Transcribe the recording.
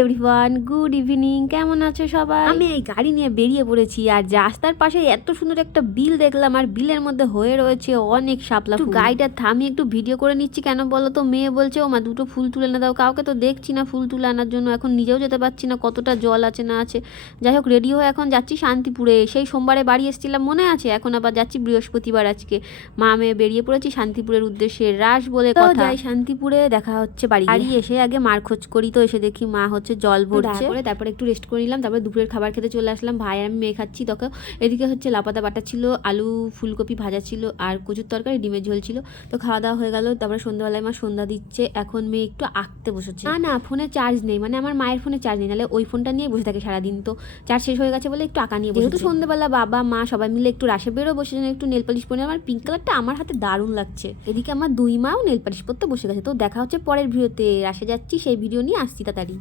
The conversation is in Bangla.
Everyone, good evening. কেমন আছো সবাই? আমি এই গাড়ি নিয়ে বেরিয়ে পড়েছি আর রাস্তার পাশে এত সুন্দর একটা বিল দেখলাম আর বিলের মধ্যে হয়ে রয়েছে অনেক শাপলা ফুল। গাড়িটা থামিয়ে একটু ভিডিও করে নিচ্ছি, কেন বলো তো? মেয়ে বলছে ও মা দুটো ফুল তুলে না দাও। কাউকে তো দেখছি না ফুল তুলে আনার জন্য, এখন নিজেও যেতে পারছি না, কতটা জল আছে না আছে। যাই হোক, রেডি হয়ে এখন যাচ্ছি শান্তিপুরে। সেই সোমবারে বাড়ি এসেছিলাম মনে আছে, এখন আবার যাচ্ছি বৃহস্পতিবার আজকে। মা মেয়ে বেরিয়ে পড়েছি শান্তিপুরের উদ্দেশ্যে। রাস বলে কথা। যাই শান্তিপুরে, দেখা হচ্ছে বাড়ি এসে আগে মার খোঁজ করি, তো এসে দেখি মা হচ্ছে জল ভরছে। তারপরে একটু রেস্ট করে নিলাম, তারপরে দুপুরের খাবার খেতে চলে আসলাম। ভাই আর আমি মেয়ে খাচ্ছি। তখন এদিকে হচ্ছে লাপাতা বাটা ছিল, আলু ফুলকপি ভাজা ছিল আর কচুর তরকারি, ডিমের ঝোল ছিল। তো খাওয়া দাওয়া হয়ে গেল। তারপরে সন্ধ্যাবেলায় মা সন্ধ্যা দিচ্ছে। এখন মেয়ে একটু আঁকতে বসেছে। না ফোনে চার্জ নেই, মানে আমার মায়ের ফোনে চার্জ নেই, নাহলে ওই ফোনটা নিয়ে বসে থাকে সারাদিন। তো চার্জ শেষ হয়ে গেছে বলে একটু আঁকা নিয়ে বসে। যেহেতু সন্ধ্যাবেলা বাবা মা সবাই মিলে একটু রাসে বেরো বসে, একটু নেল পালিশ পরে। আমার পিঙ্ক কালারটা আমার হাতে দারুণ লাগছে। এদিকে আমার দুই মাও নেল পালিশ পরতে বসে গেছে। তো দেখা হচ্ছে পরের ভিডিওতে। রাসে যাচ্ছি, সেই ভিডিও নিয়ে আসছি তাড়াতাড়ি।